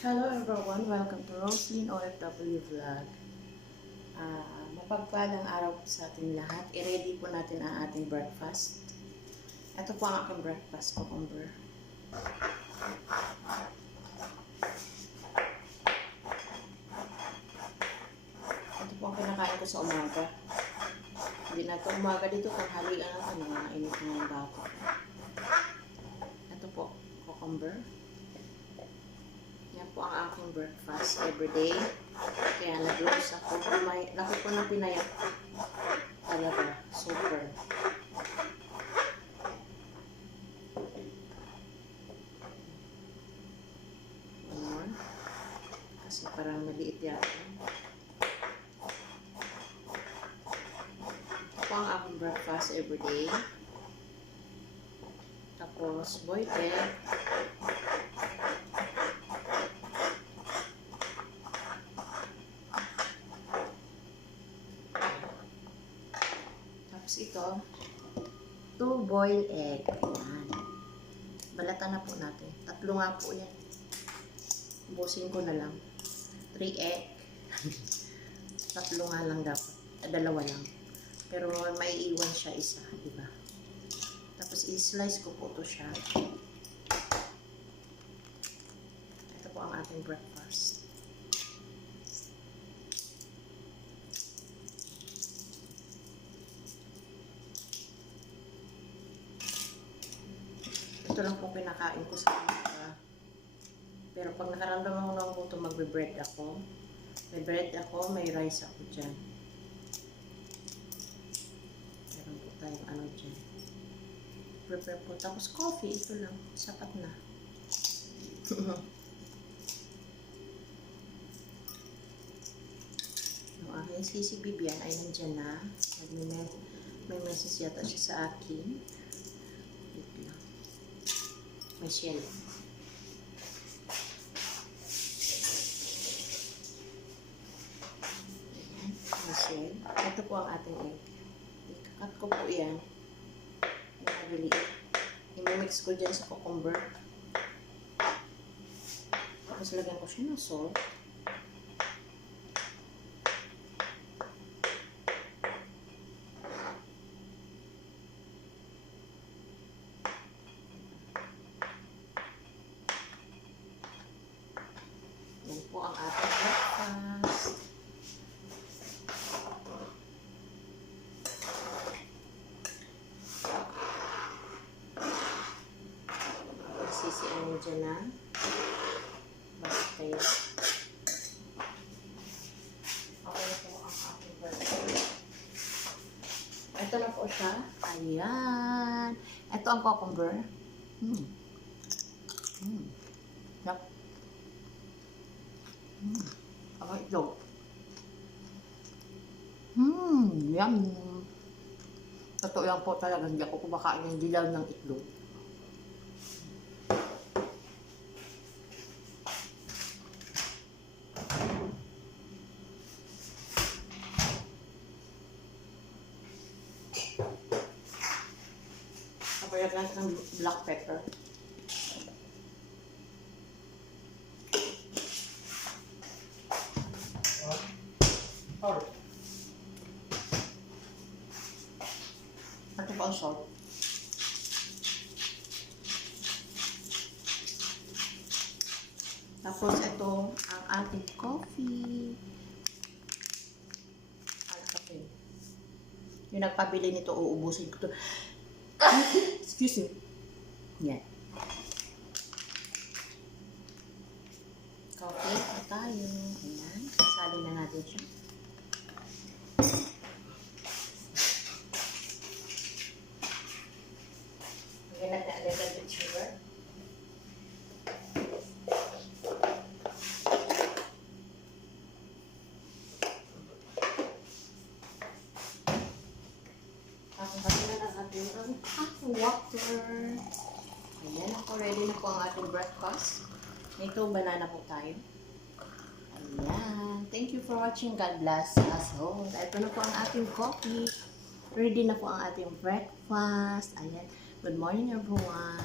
Hello everyone, welcome to Roslyn OFW Vlog. Mapagpalang araw po sa ating lahat. I-ready po natin ang ating breakfast. Ito po ang aking breakfast, cucumber. Ito po ang kinakain ko sa umaga. Hindi na ito umaga dito, tanghalian ang init ng bako. Ito po, cucumber. Yan po ang aking breakfast everyday. Kaya nag-roast ako. Laki po ng pinayak. Talaga. Super. One more. Kasi parang maliit yata. Ito po ang aking breakfast everyday. Tapos boiled egg. Ito, 2 boiled egg. Ayan. Balatan na po natin. 3 nga po yan. Ubusin ko na lang. 3 egg. 3 nga lang dapat. 2 lang. Pero may iwan siya isa, diba? Tapos i-slice ko po ito siya. Ito po ang ating breakfast. Ito lang po kinakain ko sa umaga. Pero pag nakaramdaman ko ng gutom, magbe-bread ako. May bread ako, may rice ako dyan. Meron po tayong ano dyan. Prepare po. Tapos coffee, ito lang. Sapat na. Yung aking sisi Bibian ay nandyan na. May message yata siya sa akin. Wait lang. Michelle. Michelle. Ito po ang ating egg. Ikakat ko po yan. Nagaliit. I-mix ko dyan sa cucumber. Tapos lagyan ko siya ng salt. Yan po ang ating breakfast. Sisiin mo dyan na. Bakit kayo? Okay na po ang ating breakfast. Ito na po siya. Ayan. Ito ang cucumber. Yup. Ang itlog. Yum. Totoo lang po talaga, hindi ako kumakain ng dilaw ng itlog. Kapag lang ng black pepper. Ito po ang salt. Tapos ito ang ating coffee. Al-cafe. Yung nagpabili nito, uubusin ko to. Excuse me. Yan. Coffee na tayo. Ayan. Sali na natin siya. Lagyan natin a little bit sugar. Tapos na natin ang hot water. Ayan ako. Ready na po ang ating breakfast. Ito, banana po tayo. Ayan. Thank you for watching. God bless us all. Ito na po ang ating coffee. Ready na po ang ating breakfast. Ayan. Good morning everyone.